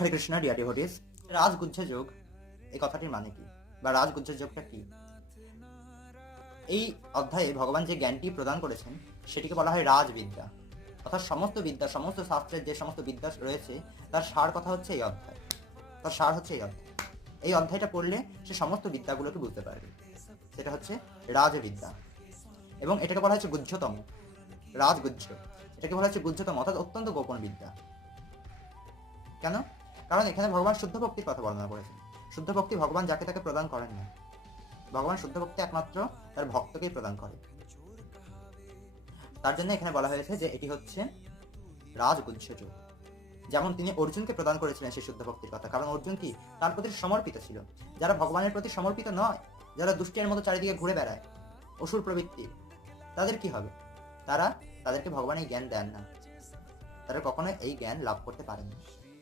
হরে Krishna deer devotees. রাজগুহ্য যোগ এই কথাটির মানে কি, বা রাজগুহ্য যোগটা কি? এই অধ্যায়ে ভগবান যে জ্ঞানটি প্রদান করেছেন সেটিকে বলা হয় রাজবিদ্যা, অর্থাৎ সমস্ত বিদ্যা, সমস্ত শাস্ত্রের যে সমস্ত বিদ্যা রয়েছে তার সার কথা হচ্ছে এই অধ্যায়, তার সার হচ্ছে এই অধ্যায়। এই অধ্যায়টা পড়লে সে সমস্ত বিদ্যাগুলোকে বুঝতে পারবে। সেটা হচ্ছে রাজবিদ্যা, এবং এটাকে বলা হচ্ছে গুহ্যতম, রাজগুহ্য। এটাকে বলা হচ্ছে গুহ্যতম, অর্থাৎ অত্যন্ত গোপন বিদ্যা। কেন? কারণ এখানে ভগবান শুদ্ধ ভক্তির কথা বর্ণনা করেছেন। শুদ্ধ ভক্তি ভগবান যাকে তাকে প্রদান করেন না। ভগবান শুদ্ধ ভক্তি একমাত্র তার ভক্তকেই প্রদান করে। তার জন্য এখানে বলা হয়েছে যে এটি হচ্ছে রাজগুহ্য যোগ। যেমন তিনি অর্জুনকে প্রদান করেছিলেন সেই শুদ্ধ ভক্তির কথা, কারণ অর্জুন কি তার প্রতি সমর্পিত ছিল। যারা ভগবানের প্রতি সমর্পিত নয়, যারা দুষ্টের মতো চারিদিকে ঘুরে বেড়ায়, অসুর প্রবৃত্তি, তাদের কি হবে? তাদেরকে ভগবান এই জ্ঞান দেন না, তারা কখনো এই জ্ঞান লাভ করতে পারেন না।